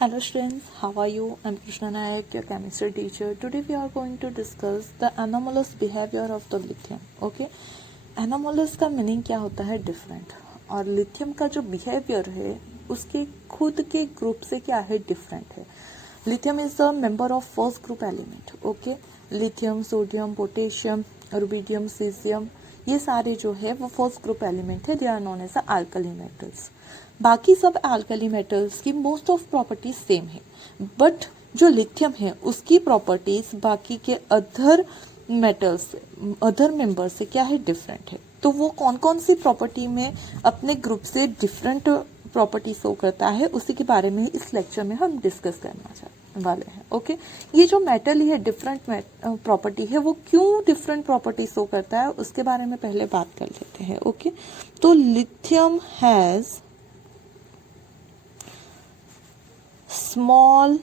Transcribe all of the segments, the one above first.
Hello students, how are you? I'm Krishna Nayak, your chemistry teacher. Today we are going to discuss the anomalous behavior of the lithium. Okay? Anomalous का meaning क्या होता है? Different. और lithium का जो behaviour है उसके खुद के ग्रुप से क्या है? डिफरेंट है. Lithium is a member of first group element. Okay, lithium, sodium, potassium, rubidium, caesium, ये सारे जो है वो फर्स्ट ग्रुप एलिमेंट है. They are known as alkali metals. बाकी सब अल्कली मेटल्स की मोस्ट ऑफ प्रॉपर्टीज सेम है, बट जो लिथियम है उसकी प्रॉपर्टीज बाकी के अदर मेटल्स अदर मेंबर से क्या है? डिफरेंट है. तो वो कौन कौन सी प्रॉपर्टी में अपने ग्रुप से डिफरेंट प्रॉपर्टी शो करता है उसी के बारे में इस लेक्चर में हम डिस्कस करना वाले हैं. ओके, ये जो मेटल है डिफरेंट प्रॉपर्टी है, वो क्यों डिफरेंट प्रॉपर्टी शो करता है उसके बारे में पहले बात कर लेते हैं. ओके, तो lithium has small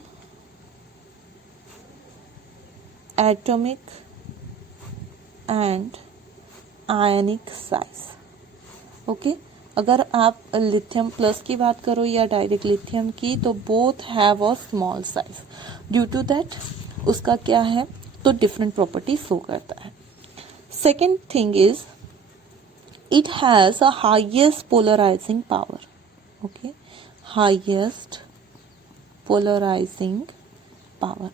atomic and ionic size. Okay, अगर आप लिथियम प्लस की बात करो या डायरेक्ट लिथियम की, तो both have a small size. Due to that उसका क्या है? तो डिफरेंट प्रॉपर्टी शो करता है. Second thing is it has a highest polarising power. Okay, highest polarising power.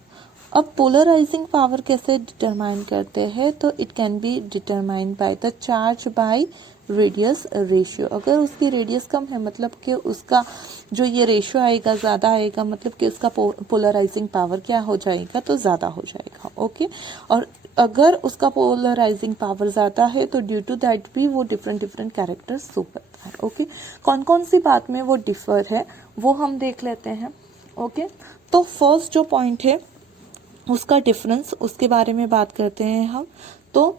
अब पोलराइजिंग पावर कैसे डिटरमाइन करते हैं? तो it can be determined by the charge by radius ratio. अगर उसकी रेडियस कम है मतलब कि उसका जो ये रेशियो आएगा ज़्यादा आएगा, मतलब कि उसका पोलराइजिंग पावर क्या हो जाएगा? तो ज़्यादा हो जाएगा. ओके, और अगर उसका पोलराइजिंग पावर ज़्यादा है तो ड्यू टू दैट भी वो डिफरेंट डिफरेंट कैरेक्टर्स शो करता है. ओके, कौन कौन सी बात में वो डिफर है वो हम देख लेते हैं. ओके, तो फर्स्ट जो पॉइंट है उसका डिफरेंस, उसके बारे में बात करते हैं हम. तो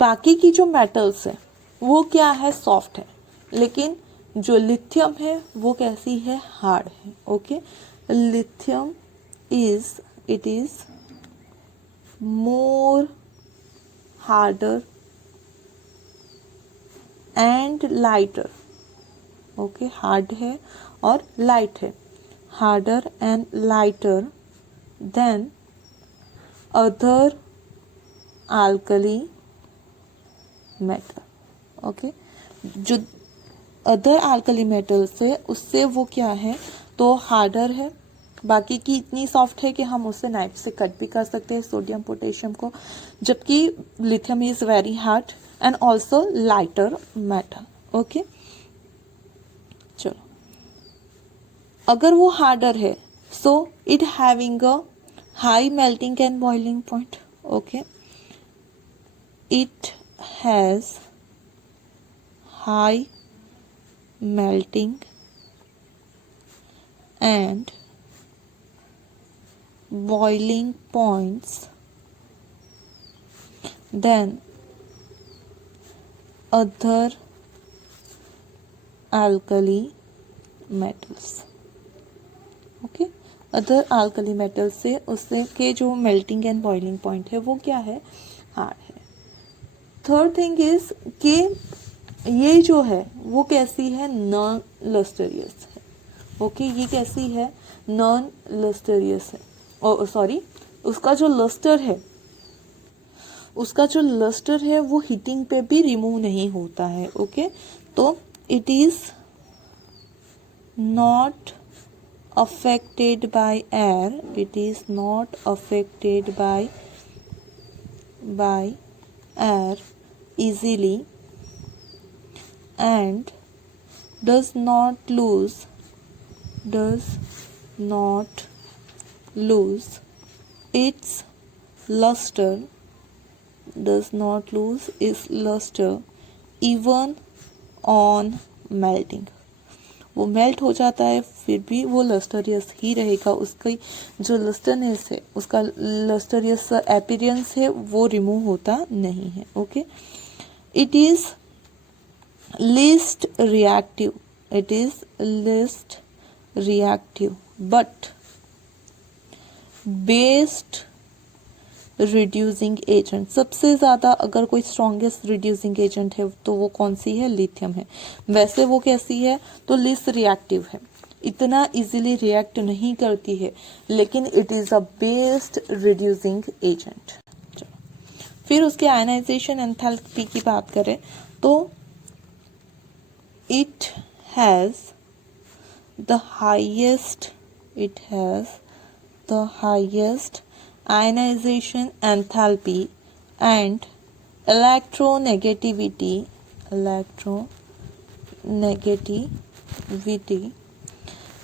बाकी की जो मेटल्स है वो क्या है? सॉफ्ट है, लेकिन जो लिथियम है वो कैसी है? हार्ड है. Okay, lithium it is more harder and lighter. Okay, hard है और लाइट है. harder and lighter than other alkali metal. Okay, जो अदर alkali metals है उससे वो क्या है? तो हार्डर है. बाकी की इतनी सॉफ्ट है कि हम उससे नाइफ से कट भी कर सकते हैं सोडियम पोटेशियम को, जबकि lithium is very hard and also lighter metal. Okay, चलो, अगर वो हार्डर है so it having a high melting and boiling point. Okay, it has high melting and boiling points than other alkali metals. Okay, other alkali metal से उससे के जो melting and boiling point है वो क्या है? हार्ड है. थर्ड थिंग इज कि ये जो है वो कैसी है? नॉन लस्टरियस है. ओके, ये कैसी है? नॉन लस्टरियस है. सॉरी, उसका जो लस्टर है वो हीटिंग पे भी रिमूव नहीं होता है. ओके, तो it is not affected by air. It is not affected by air easily and does not lose its luster. Does not lose its luster even on melting. वो melt हो जाता है फिर भी वो लस्टरियस ही रहेगा. उसकी जो लस्टरनेस है, उसका लस्टरियस अपीयरेंस है वो रिमूव होता नहीं है. Okay, it is least reactive but best reducing agent. सबसे ज़्यादा अगर कोई स्ट्रॉन्गेस्ट रिड्यूसिंग एजेंट है तो वो कौन सी है? लिथियम है. वैसे वो कैसी है? तो लिस्ट रिएक्टिव है. इतना इजीली रिएक्ट नहीं करती है, लेकिन it is a best reducing agent. फिर उसके आयनाइजेशन एंथैल्पी की बात करें तो it has the highest ionization enthalpy and electronegativity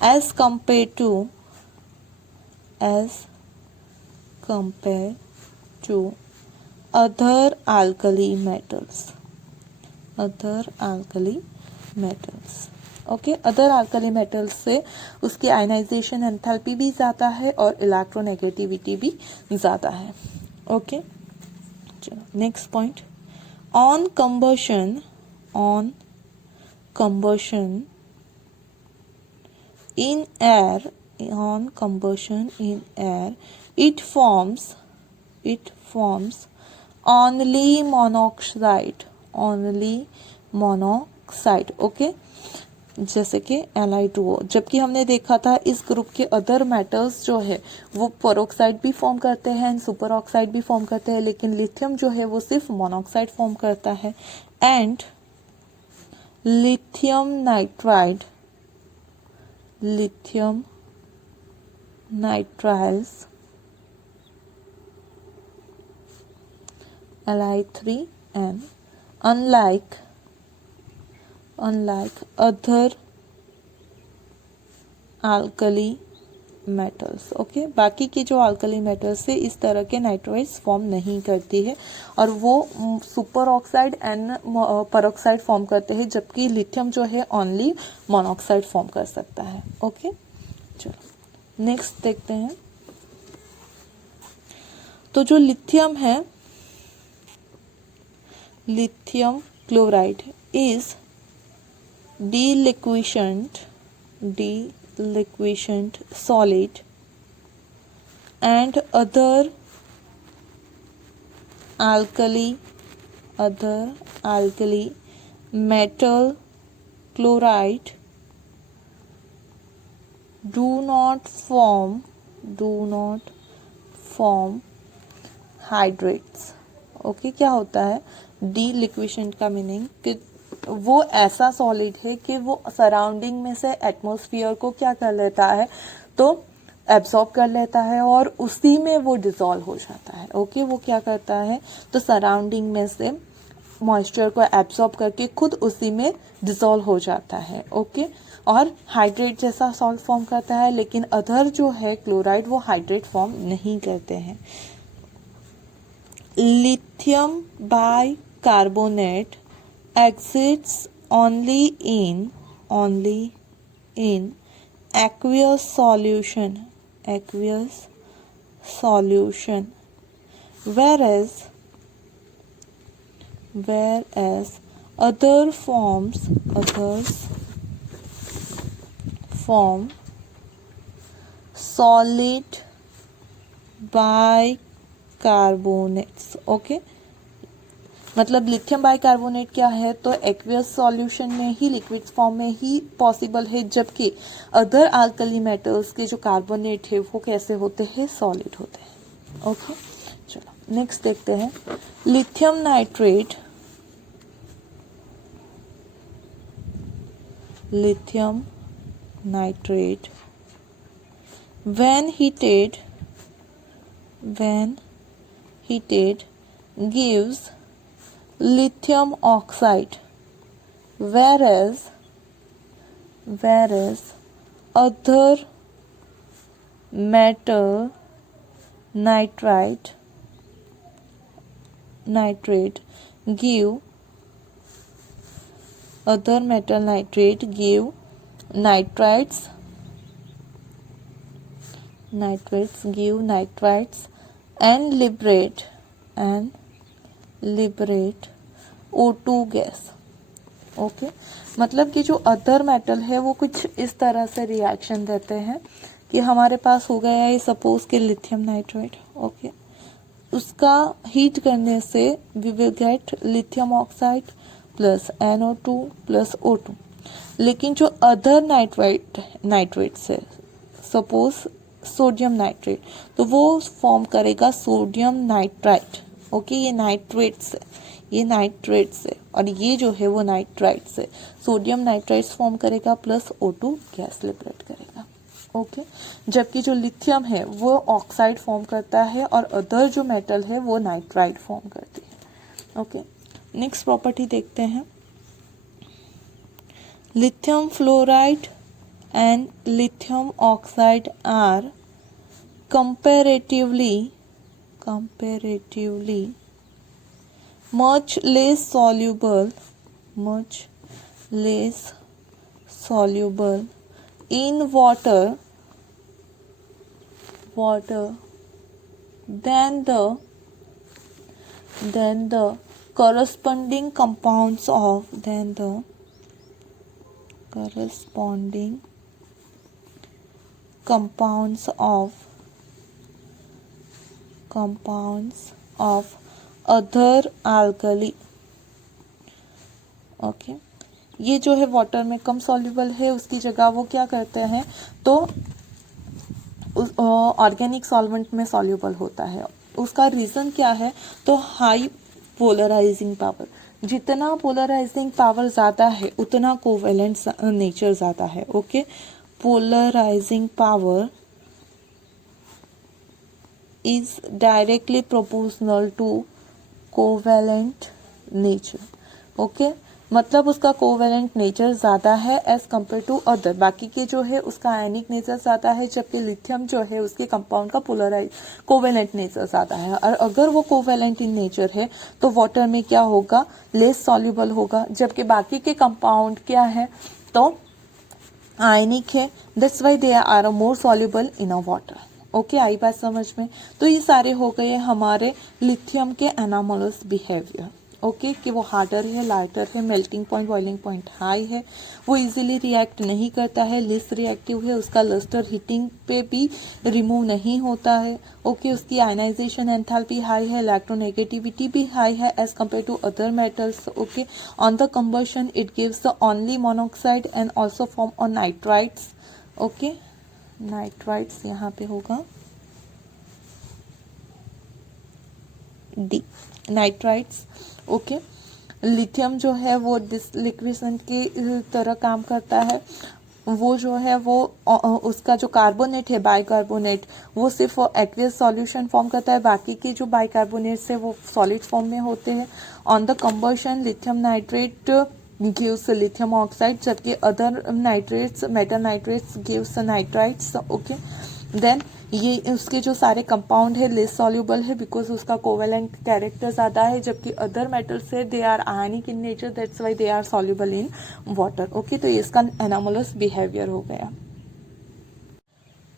as compared to other alkali metals। Okay, other alkali metals से उसकी आयनाइजेशन एंथैल्पी भी ज़्यादा है और इलेक्ट्रोनेगेटिविटी भी ज़्यादा है। ओके, चलो next point, on combustion in air it forms only monoxide। Okay, जैसे कि Li2O, जबकि हमने देखा था इस ग्रुप के अदर मेटल्स जो है वो पेरोक्साइड भी फॉर्म करते हैं एंड सुपर ऑक्साइड भी फॉर्म करते हैं, लेकिन लिथियम जो है वो सिर्फ मोनोक्साइड फॉर्म करता है। And lithium nitriles Li3n unlike other alkali metals. Okay, बाकी की जो अल्कली मेटल्स से इस तरह के नाइट्राइड्स फॉर्म नहीं करती है और वो super oxide and peroxide form करते हैं, जबकि लिथियम जो है ओनली मोनोक्साइड फॉर्म कर सकता है। ओके, चलो नेक्स्ट देखते हैं। तो जो लिथियम है, lithium chloride is deliquescent solid and other alkali metal chloride do not form hydrates। Okay, क्या होता है डीलिक्वेशन का मीनिंग कि वो ऐसा सॉलिड है कि वो सराउंडिंग में से एटमॉस्फेयर को क्या कर लेता है, तो एब्सॉर्ब कर लेता है और उसी में वो डिसॉल्व हो जाता है। ओके, वो क्या करता है, तो सराउंडिंग में से मॉइस्चर को एब्सॉर्ब करके खुद उसी में डिसॉल्व हो जाता है। ओके, और हाइड्रेट जैसा सॉल्ट फॉर्म करता है, लेकिन अदर जो है क्लोराइड वो हाइड्रेट फॉर्म नहीं करते हैं। Lithium bicarbonate exists only in aqueous solution, whereas others form solid bicarbonates. Okay, मतलब लिथियम बाइकार्बोनेट क्या है, तो एक्वियस सॉल्यूशन में ही, लिक्विड फॉर्म में ही पॉसिबल है, जबकि अदर अल्कली मेटल्स के जो कार्बोनेट है वो कैसे होते हैं, सॉलिड होते हैं। ओके, चलो नेक्स्ट देखते हैं। Lithium nitrate when heated gives lithium oxide, whereas other metal nitrate give nitrites and liberate O2 gas. Okay, मतलब कि जो अदर मेटल है वो कुछ इस तरह से रिएक्शन देते हैं कि हमारे पास हो गया है सपोज के लिथियम नाइट्रेट। ओके, उसका हीट करने से we will get lithium oxide plus NO2 plus O2। लेकिन जो अदर नाइट्रेट्स है, सपोज सोडियम नाइट्रेट, तो वो फॉर्म करेगा सोडियम नाइट्राइट। ओके, ये नाइट्रेट्स है, ये नाइट्रेट्स है, और ये जो है वो नाइट्राइट्स है। सोडियम नाइट्राइट्स फॉर्म करेगा प्लस O2 गैस लिबरेट करेगा। ओके, जबकि जो लिथियम है वो ऑक्साइड फॉर्म करता है और अदर जो मेटल है वो नाइट्राइट फॉर्म करती है। ओके, नेक्स्ट प्रॉपर्टी देखते हैं। Lithium fluoride and lithium oxide are comparatively much less soluble in water than the corresponding compounds of other alkali। Okay, ये जो है वाटर में कम सॉल्युबल है, उसकी जगह वो क्या करते हैं, तो ऑर्गेनिक सॉल्वेंट में सॉल्युबल होता है। उसका रीजन क्या है, तो हाई पोलराइजिंग पावर। जितना पोलराइजिंग पावर ज्यादा है उतना कोवेलेंट नेचर ज्यादा है। Okay, polarising power is directly proportional to covalent nature। Okay, मतलब उसका कोवेलेंट नेचर ज्यादा है एज कम्पेयर टू अदर। बाकी के जो है उसका आयनिक नेचर ज्यादा है, जबकि लिथियम जो है उसके कंपाउंड का कोवेलेंट नेचर ज्यादा है। और अगर वो कोवेलेंट इन नेचर है तो वाटर में क्या होगा, लेस सॉल्युबल होगा, जबकि बाकी के कंपाउंड क्या है, तो आयनिक है। That's why they are more soluble in a water. Okay, आई बात समझ में। तो ये सारे हो गए हमारे लिथियम के एनामोलस बिहेवियर। ओके, कि वो हार्डर है, लाइटर है, melting point, boiling point high है, वो इजीली रिएक्ट नहीं करता है, लेस रिएक्टिव है, उसका लस्टर हीटिंग पे भी रिमूव नहीं होता है। ओके, उसकी आयनाइजेशन एंथैल्पी हाई है, इलेक्ट्रोनेगेटिविटी भी हाई है as compare to other metals. Okay, on the combustion it gives the only monoxide and also form on nitrites. Okay, nitrites यहाँ पे होगा डी, नाइट्राइट्स। ओके, लिथियम जो है वो डिसलिक्विशन की तरह काम करता है। वो जो है वो उसका जो कार्बोनेट है, बाइकार्बोनेट, वो सिर्फ एक्वियस सॉल्यूशन फॉर्म करता है, बाकी के जो बाइकार्बोनेट्स है वो सॉलिड फॉर्म में होते हैं। On the combustion lithium nitrate gives lithium oxide, जबकि other nitrates, metal nitrates gives nitrites. Okay, then ये उसके जो सारे कंपाउंड है लेस सॉल्युबल है बिकॉज उसका कोवेलेंट कैरेक्टर ज्यादा है, जबकि अदर मेटल्स है they are ionic in nature, that's why they are soluble in water. Okay, तो इसका एनामोलस बिहेवियर हो गया।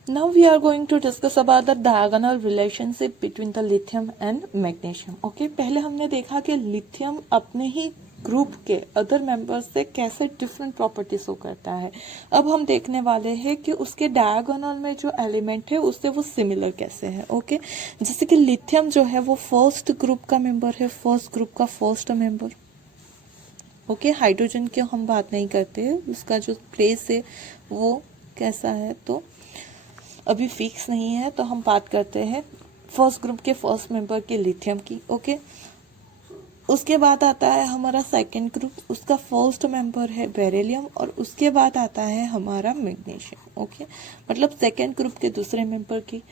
Now we are going to discuss about the diagonal relationship between the lithium and magnesium. Okay, पहले हमने देखा कि lithium अपने ही group के अदर मेंबर्स से कैसे डिफरेंट प्रॉपर्टी शो करता है। अब हम देखने वाले हैं कि उसके डायगोनल में जो एलिमेंट है उससे वो सिमिलर कैसे है। ओके, जैसे कि लिथियम जो है वो फर्स्ट ग्रुप का मेंबर है, फर्स्ट ग्रुप का फर्स्ट मेंबर। ओके, हाइड्रोजन की हम बात नहीं करते, उसका जो प्लेस है वो कैसा है तो अभी फिक्स नहीं है, तो हम बात करते हैं फर्स्ट ग्रुप के फर्स्ट मेंबर के लिथियम की। ओके, उसके बाद आता है हमारा सेकंड ग्रुप, उसका फर्स्ट मेंबर है बेरिलियम, और उसके बाद आता है हमारा मैग्नीशियम। ओके, मतलब सेकंड ग्रुप के दूसरे मेंबर की।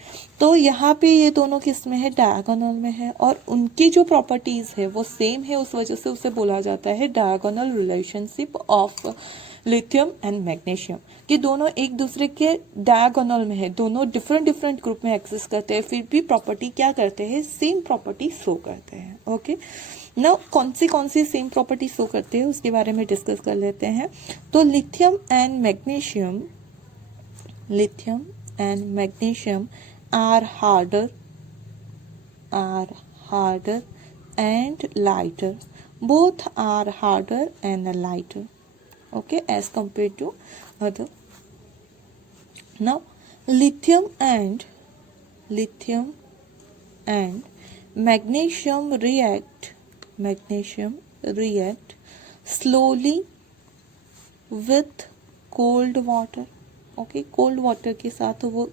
तो यहाँ पे ये दोनों किस में है, डायगोनल में है, और उनकी जो प्रॉपर्टीज है वो सेम है, उस वजह से उसे बोला जाता है diagonal relationship of lithium and magnesium, कि दोनों एक दूसरे के डायगोनल में है, दोनों डिफरेंट डिफरेंट ग्रुप में एक्सिस्ट करते हैं, फिर भी प्रॉपर्टी क्या करते हैं, सेम प्रॉपर्टी शो करते हैं। ओके, ना कौन सी सेम प्रॉपर्टी शो करते हैं उसके बारे में डिस्कस कर लेते हैं। तो lithium and magnesium are harder and lighter, both are harder and lighter. Okay, as compared to other. Now lithium and magnesium react slowly with cold water, okay, cold water के साथ वो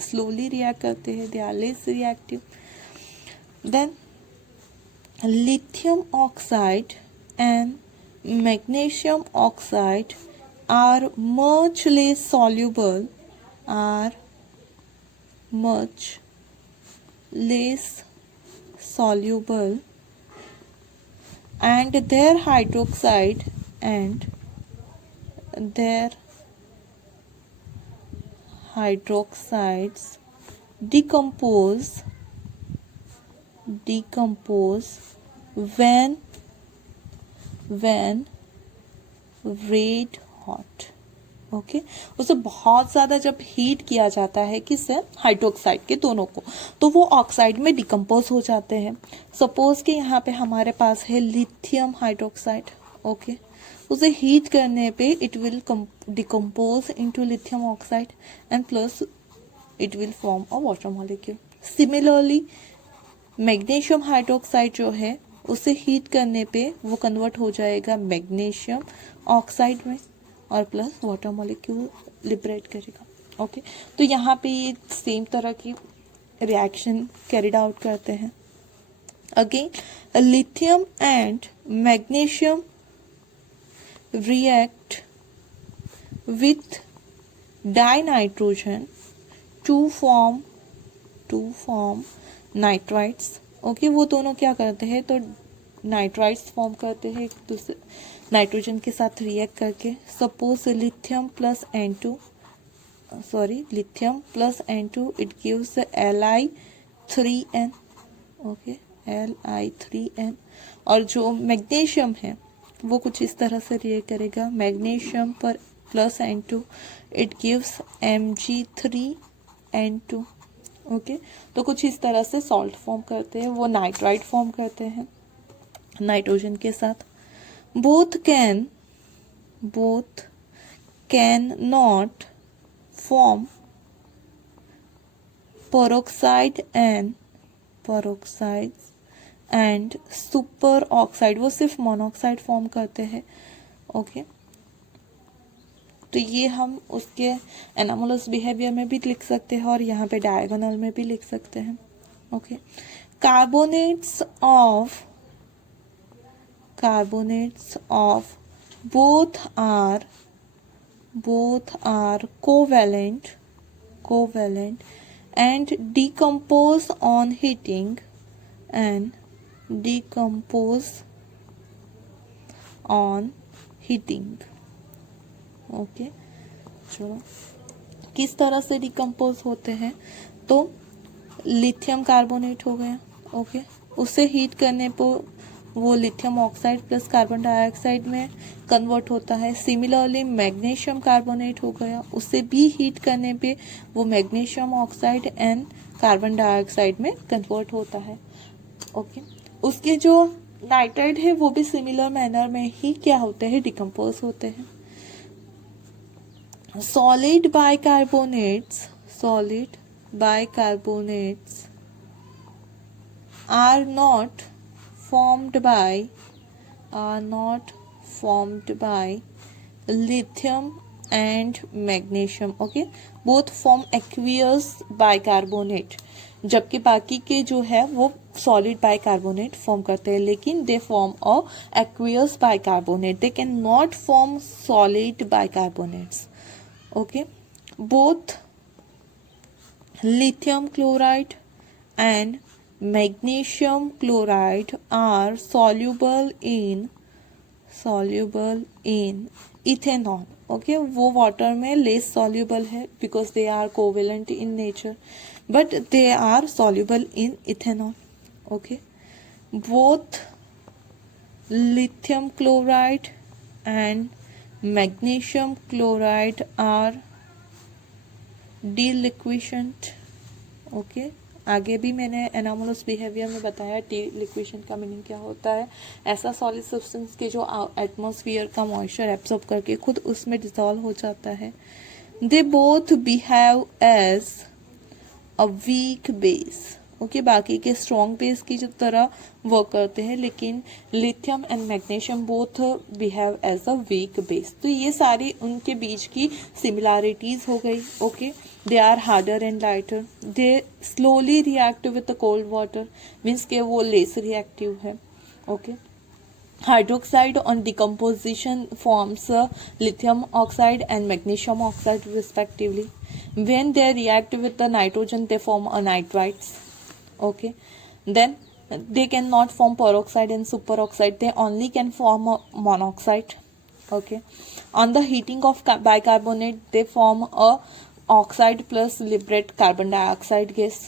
स्लोली रिएक्ट करते हैं, they are less reactive. Then lithium oxide and magnesium oxide are much less soluble, are much less soluble, and their hydroxide and their hydroxides decompose when red hot, okay. उसे बहुत ज़्यादा जब heat किया जाता है किससे, हाइड्रोक्साइड के दोनों को, तो वो ऑक्साइड में डिकम्पोज हो जाते हैं। सपोज कि यहाँ पे हमारे पास है लिथियम हाइड्रोक्साइड, ओके, उसे हीट करने पे it will decompose into lithium oxide and plus it will form a water molecule. Similarly magnesium hydroxide जो है उसे हीट करने पे वो कन्वर्ट हो जाएगा मैग्नीशियम ऑक्साइड में और प्लस वाटर मॉलिक्यूल लिबरेट करेगा, ओके। तो यहाँ पे ये सेम तरह की रिएक्शन कैरिड आउट करते हैं। Again lithium and magnesium react with dinitrogen to form nitrites, okay. वो दोनों क्या करते हैं, तो नाइट्राइट्स फॉर्म करते हैं एक दूसरे नाइट्रोजन के साथ रिएक्ट करके। Suppose lithium plus N2, it gives Li3n, okay, Li3n। और जो मैग्नीशियम है वो कुछ इस तरह से रिएक्ट करेगा, मैग्नीशियम पर plus N2 it gives Mg3n2, okay. तो कुछ इस तरह से सॉल्ट फॉर्म करते हैं, वो नाइट्राइट फॉर्म करते हैं नाइट्रोजन के साथ। Both can not form peroxide and super oxide, वो सिर्फ मोनोक्साइड फॉर्म करते हैं, ओके। तो ये हम उसके एनामोलस बिहेवियर में भी लिख सकते हैं और यहाँ पे डायगोनल में भी लिख सकते हैं, okay. Carbonates of both are covalent and decompose on heating okay. चलो किस तरह से डिकम्पोज होते हैं, तो लिथियम कार्बोनेट हो गया, ओके, उसे हीट करने पर वो lithium oxide plus carbon dioxide में कन्वर्ट होता है। सिमिलरली मैग्नीशियम कार्बोनेट हो गया, उसे भी हीट करने पे वो magnesium oxide and carbon dioxide में कन्वर्ट होता है, ओके। उसके जो नाइट्राइड है वो भी सिमिलर मैनर में ही क्या होते हैं, डिकम्पोज होते हैं। solid bicarbonates are not formed by lithium and magnesium, okay, both form aqueous bicarbonate, जबकि बाकी के जो है वो सॉलिड बाइकार्बोनेट फॉर्म करते हैं, लेकिन they form a aqueous bicarbonate, they can not form solid bicarbonates, okay. Both lithium chloride and magnesium chloride are soluble in ethanol, okay. वो वाटर में लेस soluble है because they are covalent in nature, but they are soluble in ethanol, okay. Both lithium chloride and magnesium chloride are deliquescent, okay. आगे भी मैंने anomalous behaviour में बताया डीलिक्वेशन का meaning क्या होता है। ऐसा सॉलिड सब्सटेंस के जो एटमॉस्फेयर का मॉइस्चर एब्सॉर्ब करके खुद उसमें डिसॉल्व हो जाता है। They both behave as a weak base, okay, बाकी के स्ट्रॉन्ग बेस की जो तरह वर्क करते हैं, लेकिन lithium and magnesium both behave as a weak base. तो ये सारी उनके बीच की सिमिलैरिटीज हो गई। Okay, they are harder and lighter, they slowly react with cold water, means के वो लेस रिएक्टिव है। Okay, hydroxide on decomposition forms lithium oxide and magnesium oxide respectively. When they react with the nitrogen, they form a nitrides. Okay, then they cannot form peroxide and superoxide, they only can form a monoxide. Okay, on the heating of bicarbonate, they form a oxide plus liberate carbon dioxide gas.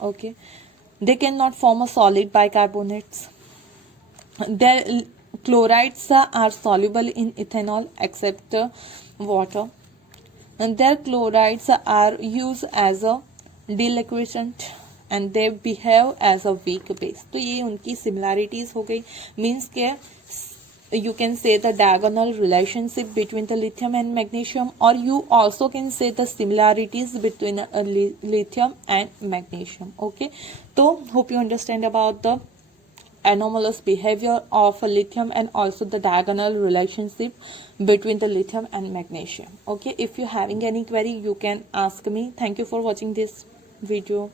Okay, they cannot form a solid bicarbonates. Their chlorides are soluble in ethanol except water, and their chlorides are used as a deliquescent and they behave as a weak base. तो ये उनकी similarities हो गई, means के you can say the diagonal relationship between the lithium and magnesium, or you also can say the similarities between lithium and magnesium. Okay, so hope you understand about the anomalous behavior of lithium and also the diagonal relationship between the lithium and magnesium. Okay, if you're having any query, you can ask me. Thank you for watching this video.